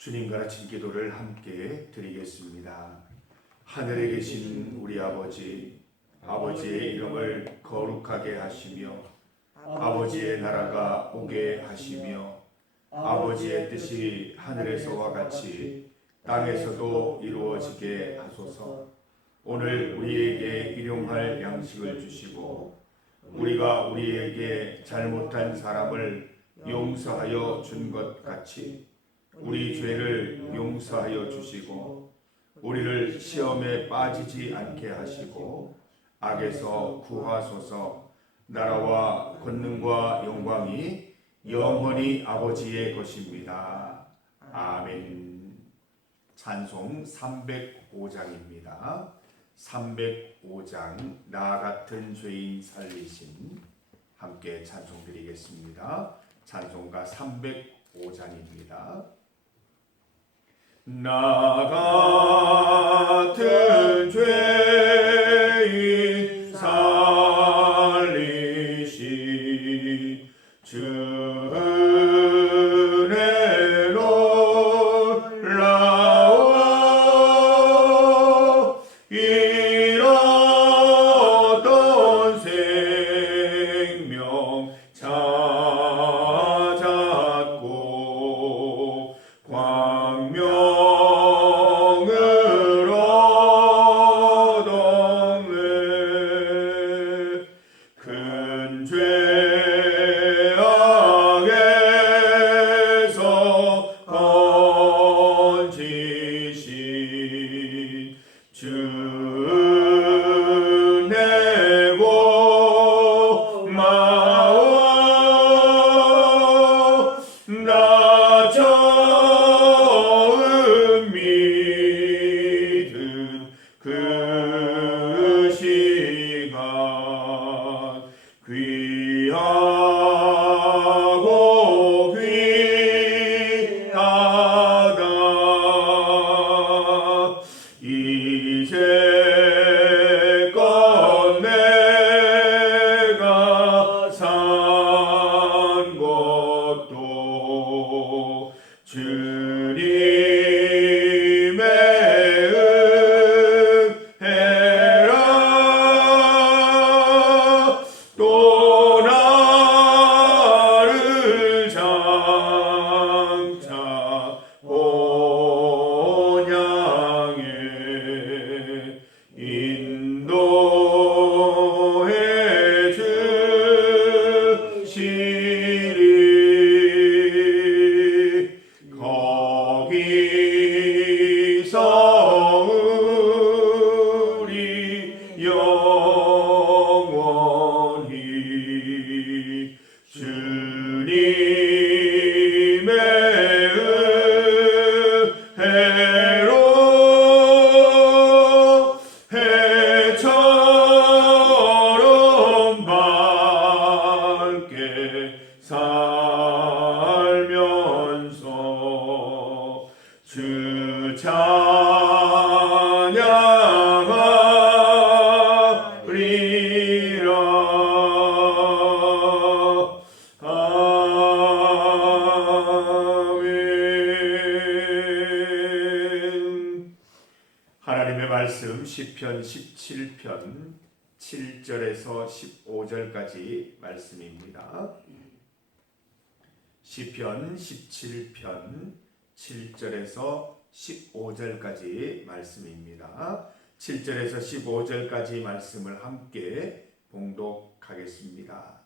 주님과 아침 기도를 함께 드리겠습니다. 하늘에 계신 우리 아버지, 아버지의 이름을 거룩하게 하시며 아버지의 나라가 오게 하시며 아버지의 뜻이 하늘에서와 같이 땅에서도 이루어지게 하소서. 오늘 우리에게 일용할 양식을 주시고 우리가 우리에게 잘못한 사람을 용서하여 준 것 같이 우리 죄를 용서하여 주시고 우리를 시험에 빠지지 않게 하시고 악에서 구하소서. 나라와 권능과 영광이 영원히 아버지의 것입니다. 아멘. 찬송 305장입니다. 305장 나 같은 죄인 살리심 함께 찬송드리겠습니다. 찬송가 305장입니다. 나 같은 죄인 살리신 주 은혜 놀라워 잃었던 생명 찾았고 광명을 얻었네. 큰 죄악에서 건지신 주 은혜 고마워. 나 처음 믿은 그 시간 귀하고 귀하다. 이제껏 내가 산 것도 주님의 은혜라. 또 나를 장차 본향에 인도해 주시리. 거기서 우리 영원히 주님의 은혜로 해처럼 밝게 살면서 주 찬양하리라. 아멘. 하나님의 말씀 시편 17편 7절에서 15절까지 말씀입니다. 시편 17편 7절에서 15절까지 말씀입니다. 7절에서 15절까지 말씀을 함께 봉독하겠습니다.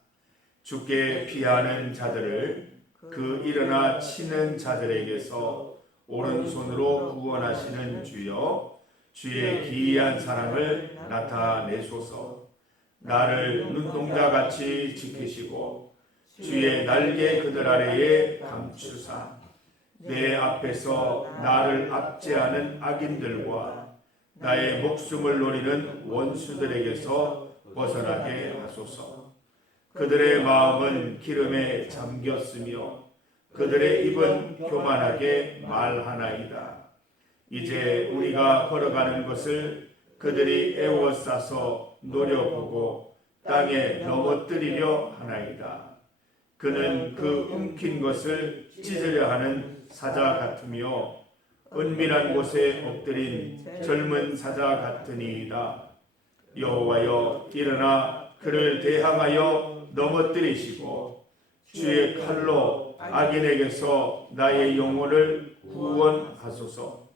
주께 피하는 자들을 그 일어나 치는 자들에게서 오른손으로 구원하시는 주여, 주의 기이한 사랑을 나타내소서. 나를 눈동자같이 지키시고 주의 날개 그들 아래에 감추사 내 앞에서 나를 압제하는 악인들과 나의 목숨을 노리는 원수들에게서 벗어나게 하소서. 그들의 마음은 기름에 잠겼으며 그들의 입은 교만하게 말하나이다. 이제 우리가 걸어가는 것을 그들이 애워싸서 노려보고 땅에 넘어뜨리려 하나이다. 그는 그 움킨 것을 찢으려 하는 사자 같으며 은밀한 곳에 엎드린 젊은 사자 같으니이다. 여호와여 일어나 그를 대항하여 넘어뜨리시고 주의 칼로 악인에게서 나의 영혼을 구원하소서.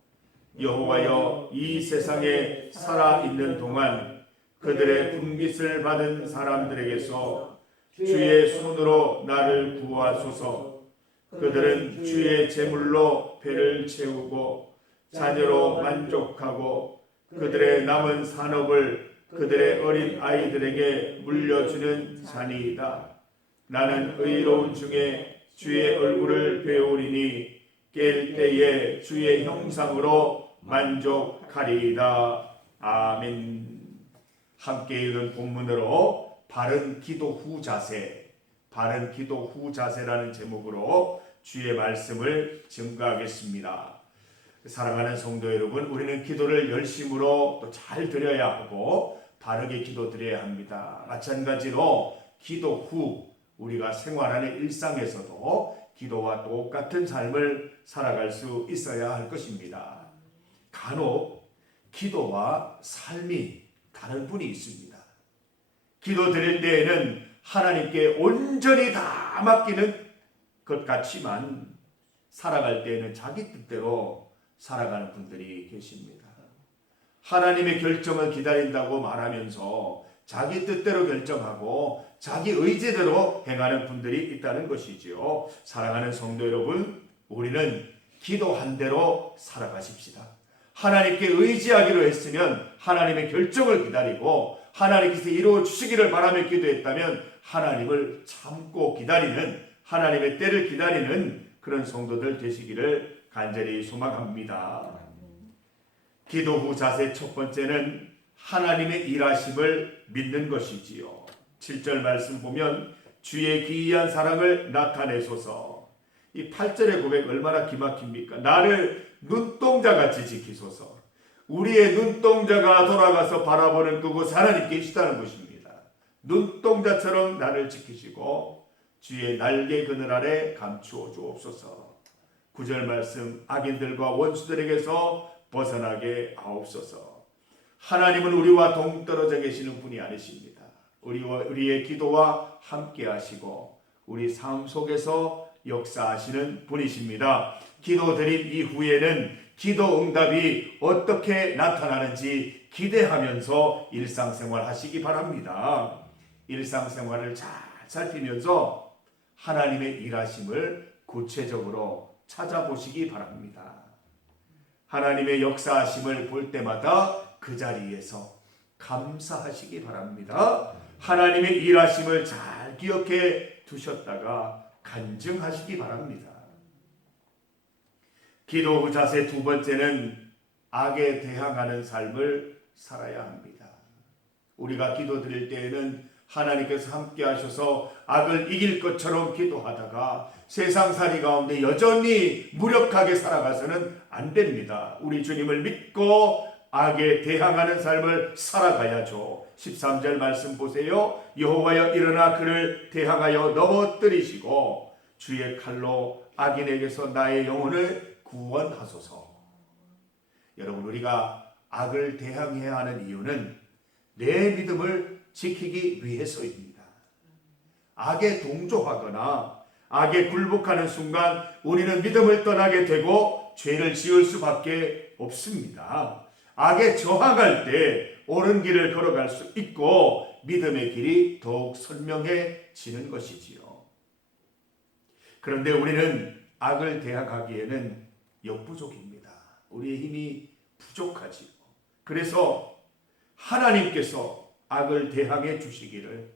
여호와여 이 세상에 살아있는 동안 그들의 분깃을 받은 사람들에게서 주의 손으로 나를 구하소서. 그들은 주의 제물로 배를 채우고 자녀로 만족하고 그들의 남은 산업을 그들의 어린 아이들에게 물려주는 자니이다. 나는 의로운 중에 주의 얼굴을 배우리니 깰 때에 주의 형상으로 만족하리이다. 아멘. 함께 읽은 본문으로 바른 기도 후 자세, 바른 기도 후 자세라는 제목으로 주의 말씀을 증거하겠습니다. 사랑하는 성도 여러분, 우리는 기도를 열심으로 또 잘 드려야 하고 바르게 기도 드려야 합니다. 마찬가지로 기도 후 우리가 생활하는 일상에서도 기도와 똑같은 삶을 살아갈 수 있어야 할 것입니다. 간혹 기도와 삶이 다른 분이 있습니다. 기도 드릴 때에는 하나님께 온전히 다 맡기는 것 같지만 살아갈 때에는 자기 뜻대로 살아가는 분들이 계십니다. 하나님의 결정을 기다린다고 말하면서 자기 뜻대로 결정하고 자기 의지대로 행하는 분들이 있다는 것이지요. 사랑하는 성도 여러분, 우리는 기도한 대로 살아가십시다. 하나님께 의지하기로 했으면 하나님의 결정을 기다리고 하나님께서 이루어 주시기를 바라며 기도했다면 하나님을 참고 기다리는, 하나님의 때를 기다리는 그런 성도들 되시기를 간절히 소망합니다. 기도 후 자세 첫 번째는 하나님의 일하심을 믿는 것이지요. 7절 말씀 보면 주의 기이한 사랑을 나타내소서. 이 8절의 고백 얼마나 기막힙니까? 나를 눈동자같이 지키소서. 우리의 눈동자가 돌아가서 바라보는 그곳 하나님 계시다는 것입니다. 눈동자처럼 나를 지키시고 주의 날개 그늘 아래 감추어 주옵소서. 9절 말씀 악인들과 원수들에게서 벗어나게 하옵소서. 하나님은 우리와 동떨어져 계시는 분이 아니십니다. 우리의 기도와 함께 하시고 우리 삶 속에서 역사하시는 분이십니다. 기도 드린 이후에는 기도 응답이 어떻게 나타나는지 기대하면서 일상생활 하시기 바랍니다. 일상생활을 잘 살피면서 하나님의 일하심을 구체적으로 찾아보시기 바랍니다. 하나님의 역사하심을 볼 때마다 그 자리에서 감사하시기 바랍니다. 하나님의 일하심을 잘 기억해 두셨다가 간증하시기 바랍니다. 기도 후 자세 두 번째는 악에 대항하는 삶을 살아야 합니다. 우리가 기도 드릴 때에는 하나님께서 함께 하셔서 악을 이길 것처럼 기도하다가 세상살이 가운데 여전히 무력하게 살아가서는 안 됩니다. 우리 주님을 믿고 악에 대항하는 삶을 살아가야죠. 13절 말씀 보세요. 여호와여 일어나 그를 대항하여 넘어뜨리시고 주의 칼로 악인에게서 나의 영혼을 구원하소서. 여러분, 우리가 악을 대항해야 하는 이유는 내 믿음을 지키기 위해서입니다. 악에 동조하거나 악에 굴복하는 순간 우리는 믿음을 떠나게 되고 죄를 지을 수밖에 없습니다. 악에 저항할 때 옳은 길을 걸어갈 수 있고 믿음의 길이 더욱 선명해지는 것이지요. 그런데 우리는 악을 대항하기에는 역부족입니다. 우리의 힘이 부족하지요. 그래서 하나님께서 악을 대항해 주시기를,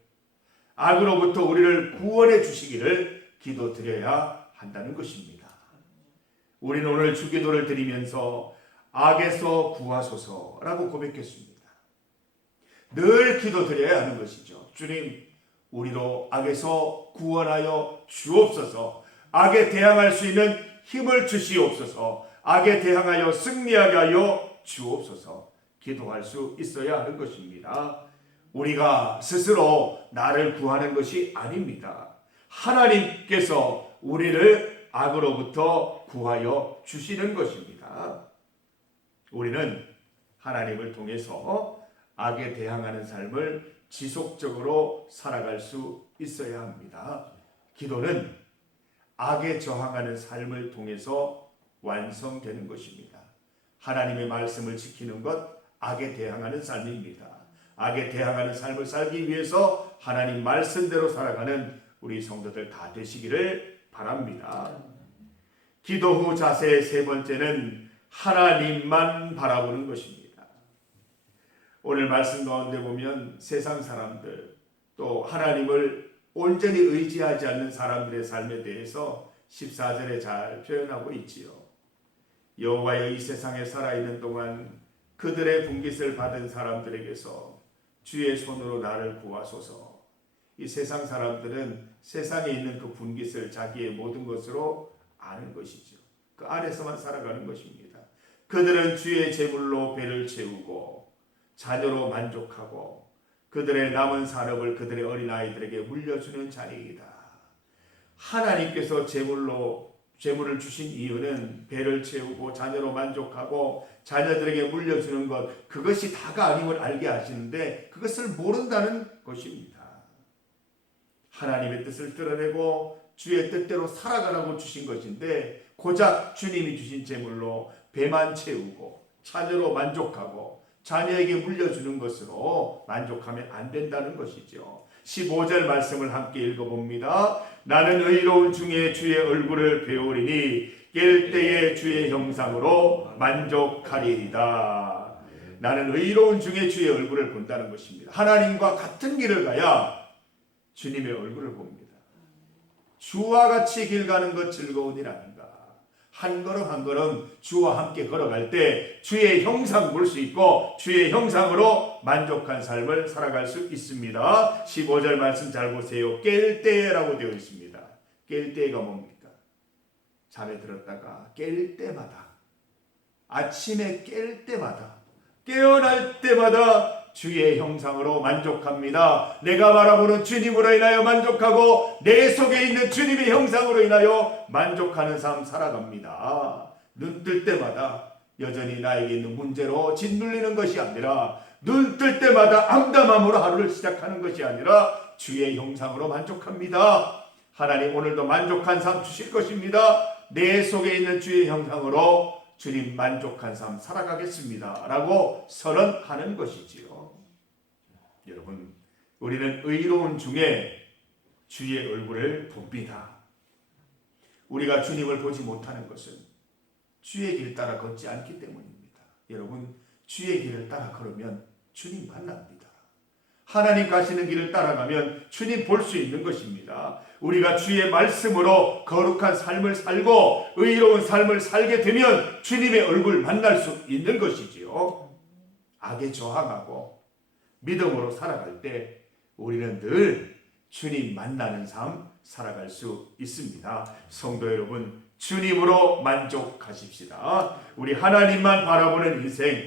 악으로부터 우리를 구원해 주시기를 기도드려야 한다는 것입니다. 우리는 오늘 주기도를 드리면서 악에서 구하소서라고 고백했습니다. 늘 기도드려야 하는 것이죠. 주님, 우리로 악에서 구원하여 주옵소서. 악에 대항할 수 있는 힘을 주시옵소서. 악에 대항하여 승리하게 하여 주옵소서. 기도할 수 있어야 하는 것입니다. 우리가 스스로 나를 구하는 것이 아닙니다. 하나님께서 우리를 악으로부터 구하여 주시는 것입니다. 우리는 하나님을 통해서 악에 대항하는 삶을 지속적으로 살아갈 수 있어야 합니다. 기도는 악에 저항하는 삶을 통해서 완성되는 것입니다. 하나님의 말씀을 지키는 것, 악에 대항하는 삶입니다. 악에 대항하는 삶을 살기 위해서 하나님 말씀대로 살아가는 우리 성도들 다 되시기를 바랍니다. 기도 후 자세의 세 번째는 하나님만 바라보는 것입니다. 오늘 말씀 가운데 보면 세상 사람들 또 하나님을 온전히 의지하지 않는 사람들의 삶에 대해서 14절에 잘 표현하고 있지요. 여호와여 이 세상에 살아있는 동안 그들의 분깃을 받은 사람들에게서 주의 손으로 나를 구하소서. 이 세상 사람들은 세상에 있는 그 분깃을 자기의 모든 것으로 아는 것이죠. 그 안에서만 살아가는 것입니다. 그들은 주의 제물로 배를 채우고 자녀로 만족하고 그들의 남은 산업을 그들의 어린아이들에게 물려주는 자리이다. 하나님께서 제물을 주신 이유는 배를 채우고 자녀로 만족하고 자녀들에게 물려주는 것, 그것이 다가 아님을 알게 하시는데 그것을 모른다는 것입니다. 하나님의 뜻을 드러내고 주의 뜻대로 살아가라고 주신 것인데 고작 주님이 주신 제물로 배만 채우고 자녀로 만족하고 자녀에게 물려주는 것으로 만족하면 안 된다는 것이죠. 15절 말씀을 함께 읽어봅니다. 나는 의로운 중에 주의 얼굴을 배우리니 깰 때에 주의 형상으로 만족하리이다. 나는 의로운 중에 주의 얼굴을 본다는 것입니다. 하나님과 같은 길을 가야 주님의 얼굴을 봅니다. 주와 같이 길 가는 것 즐거운 일 아닌가. 한 걸음 한 걸음 주와 함께 걸어갈 때 주의 형상 볼 수 있고 주의 형상으로 만족한 삶을 살아갈 수 있습니다. 15절 말씀 잘 보세요. 깰 때라고 되어 있습니다. 깰 때가 뭡니까? 잠에 들었다가 깰 때마다, 아침에 깰 때마다, 깨어날 때마다 주의 형상으로 만족합니다. 내가 바라보는 주님으로 인하여 만족하고 내 속에 있는 주님의 형상으로 인하여 만족하는 삶 살아갑니다. 눈 뜰 때마다 여전히 나에게 있는 문제로 짓눌리는 것이 아니라 눈 뜰 때마다 암담함으로 하루를 시작하는 것이 아니라 주의 형상으로 만족합니다. 하나님 오늘도 만족한 삶 주실 것입니다. 내 속에 있는 주의 형상으로 주님 만족한 삶 살아가겠습니다 라고 선언하는 것이지요. 여러분, 우리는 의로운 중에 주의 얼굴을 봅니다. 우리가 주님을 보지 못하는 것은 주의 길 따라 걷지 않기 때문입니다. 여러분, 주의 길을 따라 걸으면 주님 만납니다. 하나님 가시는 길을 따라가면 주님 볼 수 있는 것입니다. 우리가 주의 말씀으로 거룩한 삶을 살고 의로운 삶을 살게 되면 주님의 얼굴 만날 수 있는 것이지요. 악에 저항하고 믿음으로 살아갈 때 우리는 늘 주님 만나는 삶 살아갈 수 있습니다. 성도 여러분, 주님으로 만족하십시다. 우리 하나님만 바라보는 인생,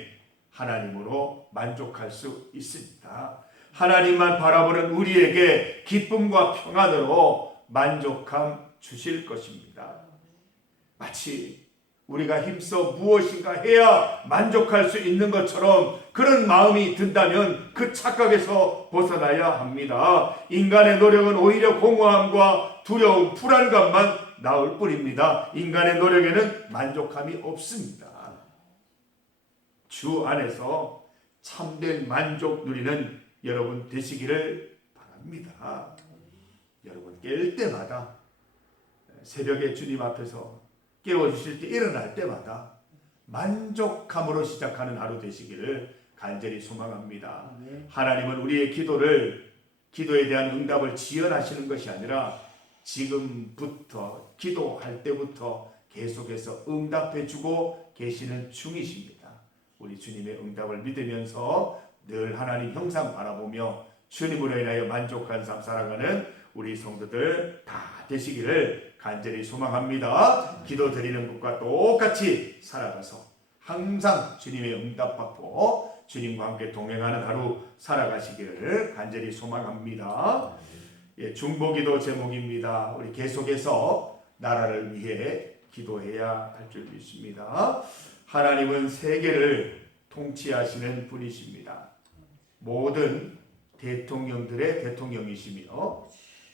하나님으로 만족할 수 있습니다. 하나님만 바라보는 우리에게 기쁨과 평안으로 만족함 주실 것입니다. 마치 우리가 힘써 무엇인가 해야 만족할 수 있는 것처럼 그런 마음이 든다면 그 착각에서 벗어나야 합니다. 인간의 노력은 오히려 공허함과 두려움, 불안감만 나올 뿐입니다. 인간의 노력에는 만족함이 없습니다. 주 안에서 참된 만족 누리는 여러분 되시기를 바랍니다. 여러분 깰 때마다, 새벽에 주님 앞에서 깨워주실 때, 일어날 때마다 만족함으로 시작하는 하루 되시기를 간절히 소망합니다. 하나님은 우리의 기도에 대한 응답을 지연하시는 것이 아니라 지금부터 기도할 때부터 계속해서 응답해주고 계시는 중이십니다. 우리 주님의 응답을 믿으면서 늘 하나님 형상 바라보며 주님으로 인하여 만족한 삶 살아가는 우리 성도들 다 되시기를 간절히 소망합니다. 기도 드리는 것과 똑같이 살아가서 항상 주님의 응답 받고 주님과 함께 동행하는 하루 살아가시기를 간절히 소망합니다. 중보기도 제목입니다. 우리 계속해서 나라를 위해 기도해야 할 줄 믿습니다. 하나님은 세계를 통치하시는 분이십니다. 모든 대통령들의 대통령이시며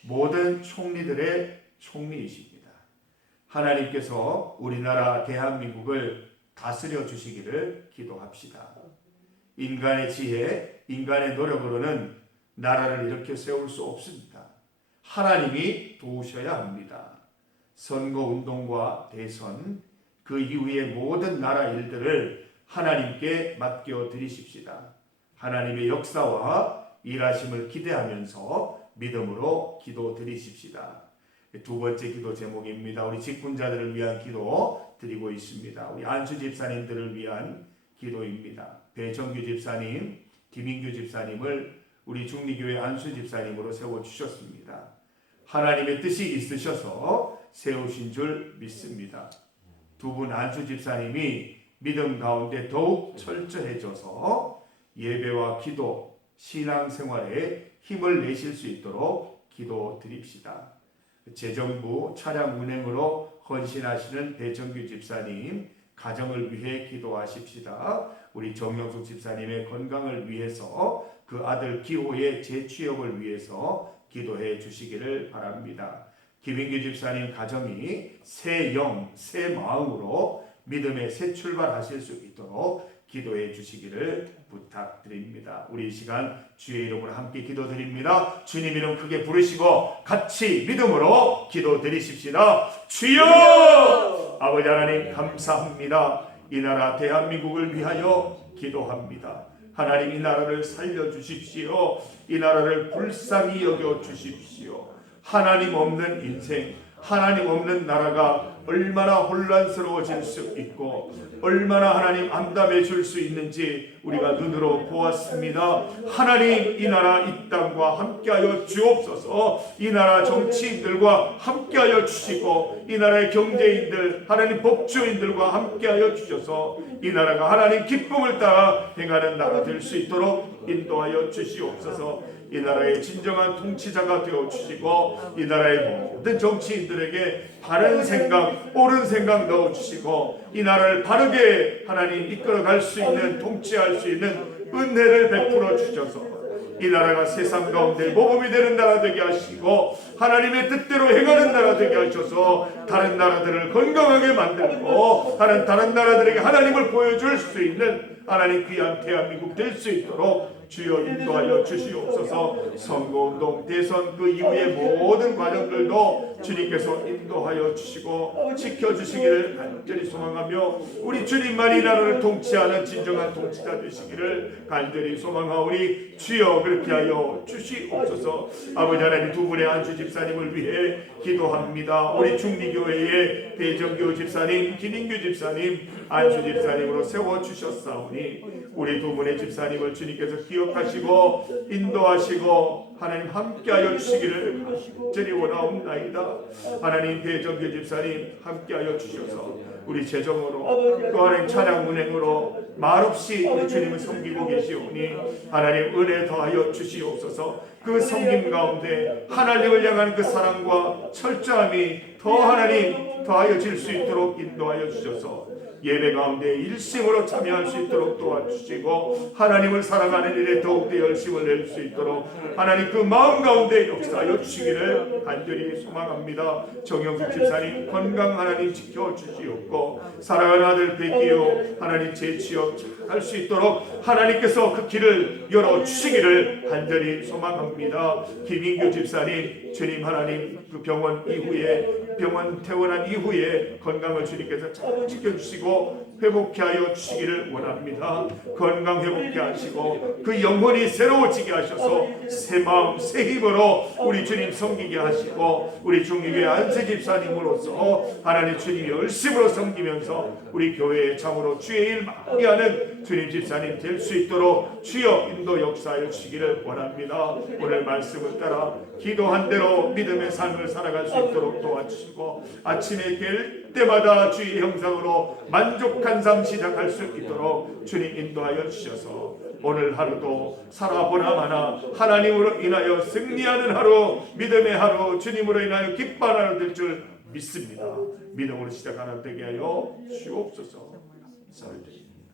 모든 총리들의 총리이십니다. 하나님께서 우리나라 대한민국을 다스려 주시기를 기도합시다. 인간의 지혜, 인간의 노력으로는 나라를 이렇게 세울 수 없습니다. 하나님이 도우셔야 합니다. 선거운동과 대선, 그 이후의 모든 나라 일들을 하나님께 맡겨 드리십시다. 하나님의 역사와 일하심을 기대하면서 믿음으로 기도 드리십시다. 두 번째 기도 제목입니다. 우리 직분자들을 위한 기도 드리고 있습니다. 우리 안수 집사님들을 위한 기도입니다. 배정규 집사님, 김인규 집사님을 우리 중리교회 안수 집사님으로 세워주셨습니다. 하나님의 뜻이 있으셔서 세우신 줄 믿습니다. 두 분 안수 집사님이 믿음 가운데 더욱 철저해져서 예배와 기도, 신앙생활에 힘을 내실 수 있도록 기도 드립시다. 재정부 차량 운행으로 헌신하시는 배정규 집사님 가정을 위해 기도하십시다. 우리 정영숙 집사님의 건강을 위해서 그 아들 기호의 재취업을 위해서 기도해 주시기를 바랍니다. 김인규 집사님 가정이 새 영, 새 마음으로 믿음의 새 출발하실 수 있도록 기도해 주시기를 부탁드립니다. 우리 이 시간 주의 이름으로 함께 기도드립니다. 주님 이름 크게 부르시고 같이 믿음으로 기도드리십시다. 주여! 아버지 하나님 감사합니다. 이 나라 대한민국을 위하여 기도합니다. 하나님 이 나라를 살려주십시오. 이 나라를 불쌍히 여겨주십시오. 하나님 없는 인생, 하나님 없는 나라가 얼마나 혼란스러워질 수 있고 얼마나 하나님 암담해질 수 있는지 우리가 눈으로 보았습니다. 하나님 이 나라 이 땅과 함께하여 주옵소서. 이 나라 정치인들과 함께하여 주시고 이 나라의 경제인들, 하나님 법조인들과 함께하여 주셔서 이 나라가 하나님 기쁨을 따라 행하는 나라 될 수 있도록 인도하여 주시옵소서. 이 나라의 진정한 통치자가 되어주시고 이 나라의 모든 정치인들에게 바른 생각, 옳은 생각 넣어주시고 이 나라를 바르게 하나님 이끌어갈 수 있는, 통치할 수 있는 은혜를 베풀어 주셔서 이 나라가 세상 가운데 모범이 되는 나라 되게 하시고 하나님의 뜻대로 행하는 나라 되게 하셔서 다른 나라들을 건강하게 만들고 다른 나라들에게 하나님을 보여줄 수 있는 하나님 귀한 대한민국 될 수 있도록 주여 인도하여 주시옵소서. 선거운동, 대선 그 이후의 모든 과정들도 주님께서 인도하여 주시고 지켜주시기를 간절히 소망하며 우리 주님만이 이 나라를 통치하는 진정한 통치자 되시기를 간절히 소망하오니 주여 그렇게 하여 주시옵소서. 아버지 하나님 두 분의 안수 집사님을 위해 기도합니다. 우리 중리교회의 배정규 집사님, 김인규 집사님, 안수 집사님으로 세워주셨사오니 우리 두 분의 집사님을 주님께서 기억하시고 인도하시고 하나님 함께하여 주시기를 간절히 원하옵나이다. 하나님 배정규 집사님 함께하여 주셔서 우리 재정으로 또 하나님 차량 운행으로 말없이 우리 주님을 섬기고 계시오니 하나님 은혜 더하여 주시옵소서. 그 섬김 가운데 하나님을 향한 그 사랑과 철저함이 더 하나님 더하여질 수 있도록 인도하여 주셔서 예배 가운데 일심으로 참여할 수 있도록 도와주시고 하나님을 사랑하는 일에 더욱더 열심을 낼 수 있도록 하나님 그 마음 가운데 역사하여 주시기를 간절히 소망합니다. 정영숙 집사님 건강 하나님 지켜주시옵고 사랑하는 아들 백기요 하나님 재취업 할 수 있도록 하나님께서 그 길을 열어주시기를 간절히 소망합니다. 김인규 집사님 주님 하나님 그 병원 이후에 병원 퇴원한 이후에 건강을 주님께서 잘 지켜주시고 회복케 하여 주시기를 원합니다. 건강 회복케 하시고 그 영혼이 새로워지게 하셔서 새 마음 새 힘으로 우리 주님 섬기게 하시고 우리 중리교회 안세 집사님으로서 하나님 주님이 열심으로 섬기면서 우리 교회에 참으로 주의 일 많이 하는 주님 집사님 될 수 있도록 주여 인도 역사하여 주시기를 원합니다. 오늘 말씀을 따라 기도한 대로 믿음의 삶을 살아갈 수 있도록 도와주시고 아침에 깰 때마다 주의 형상으로 만족한 삶 시작할 수 있도록 주님 인도하여 주셔서 오늘 하루도 살아보나마나 하나님으로 인하여 승리하는 하루, 믿음의 하루, 주님으로 인하여 기뻐하는 하루 될 줄 믿습니다. 믿음으로 시작하는 되게 하여 주옵소서. 감사드립니다.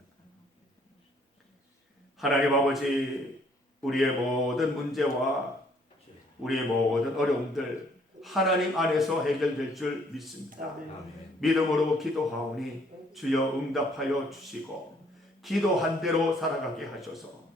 하나님 아버지, 우리의 모든 문제와 우리의 모든 어려움들 하나님 안에서 해결될 줄 믿습니다. 믿음으로 기도하오니 주여 응답하여 주시고 기도한 대로 살아가게 하셔서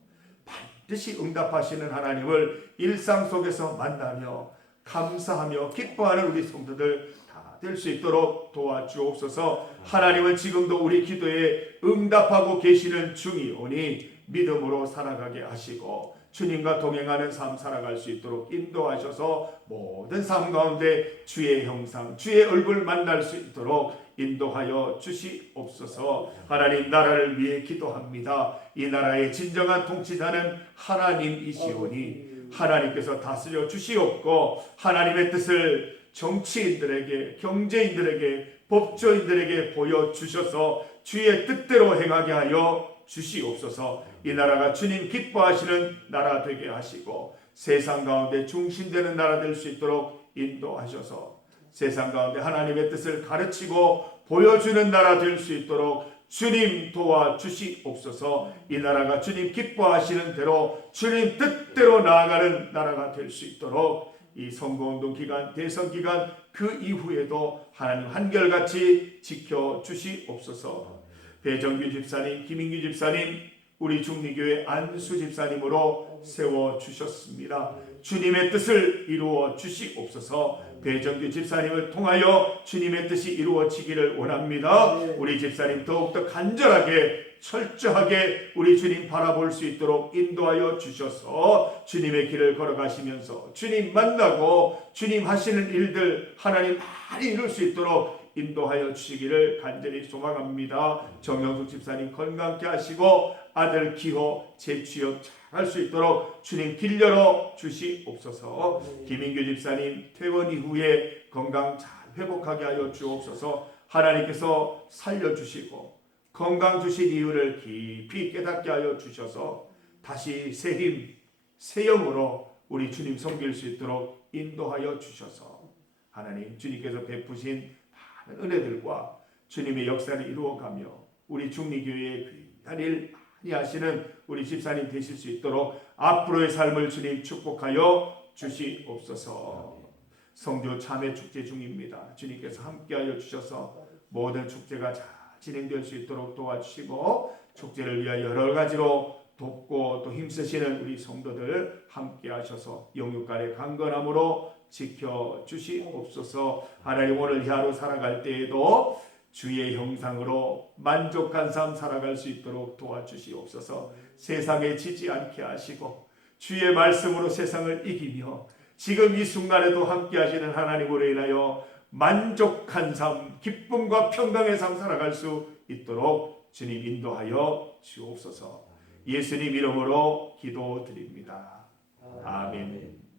반드시 응답하시는 하나님을 일상 속에서 만나며 감사하며 기뻐하는 우리 성도들 다 될 수 있도록 도와주옵소서. 하나님은 지금도 우리 기도에 응답하고 계시는 중이오니 믿음으로 살아가게 하시고 주님과 동행하는 삶 살아갈 수 있도록 인도하셔서 모든 삶 가운데 주의 형상, 주의 얼굴 만날 수 있도록 인도하여 주시옵소서. 하나님, 나라를 위해 기도합니다. 이 나라의 진정한 통치자는 하나님이시오니 하나님께서 다스려 주시옵고 하나님의 뜻을 정치인들에게, 경제인들에게, 법조인들에게 보여주셔서 주의 뜻대로 행하게 하여 주시옵소서. 이 나라가 주님 기뻐하시는 나라 되게 하시고 세상 가운데 중심되는 나라 될 수 있도록 인도하셔서 세상 가운데 하나님의 뜻을 가르치고 보여주는 나라 될 수 있도록 주님 도와주시옵소서. 이 나라가 주님 기뻐하시는 대로 주님 뜻대로 나아가는 나라가 될 수 있도록 이 선거운동 기간, 대선 기간 그 이후에도 하나님 한결같이 지켜주시옵소서. 배정규 집사님, 김인규 집사님, 우리 중리교회 안수 집사님으로 세워주셨습니다. 주님의 뜻을 이루어 주시옵소서. 배정규 집사님을 통하여 주님의 뜻이 이루어지기를 원합니다. 우리 집사님 더욱더 간절하게 철저하게 우리 주님 바라볼 수 있도록 인도하여 주셔서 주님의 길을 걸어가시면서 주님 만나고 주님 하시는 일들 하나님 많이 이룰 수 있도록 인도하여 주시기를 간절히 소망합니다. 정영숙 집사님 건강케 하시고 아들 기호 재취업 잘할 수 있도록 주님 길 열어 주시옵소서. 김인규 집사님 퇴원 이후에 건강 잘 회복하게 하여 주옵소서. 하나님께서 살려주시고 건강 주신 이유를 깊이 깨닫게 하여 주셔서 다시 새 힘, 새 영으로 우리 주님 섬길 수 있도록 인도하여 주셔서 하나님 주님께서 베푸신 많은 은혜들과 주님의 역사를 이루어가며 우리 중리교회의 귀한 일 많이 하시는 우리 집사님 되실 수 있도록 앞으로의 삶을 주님 축복하여 주시옵소서. 성교 참회 축제 중입니다. 주님께서 함께하여 주셔서 모든 축제가 잘 진행될 수 있도록 도와주시고 축제를 위하여 여러 가지로 돕고 또 힘쓰시는 우리 성도들 함께 하셔서 영육간의 강건함으로 지켜주시옵소서. 하나님 오늘 이 하루 살아갈 때에도 주의 형상으로 만족한 삶 살아갈 수 있도록 도와주시옵소서. 세상에 지지 않게 하시고 주의 말씀으로 세상을 이기며 지금 이 순간에도 함께 하시는 하나님으로 인하여 만족한 삶, 기쁨과 평강의 삶 살아갈 수 있도록 주님 인도하여 주옵소서. 예수님 이름으로 기도드립니다. 아멘.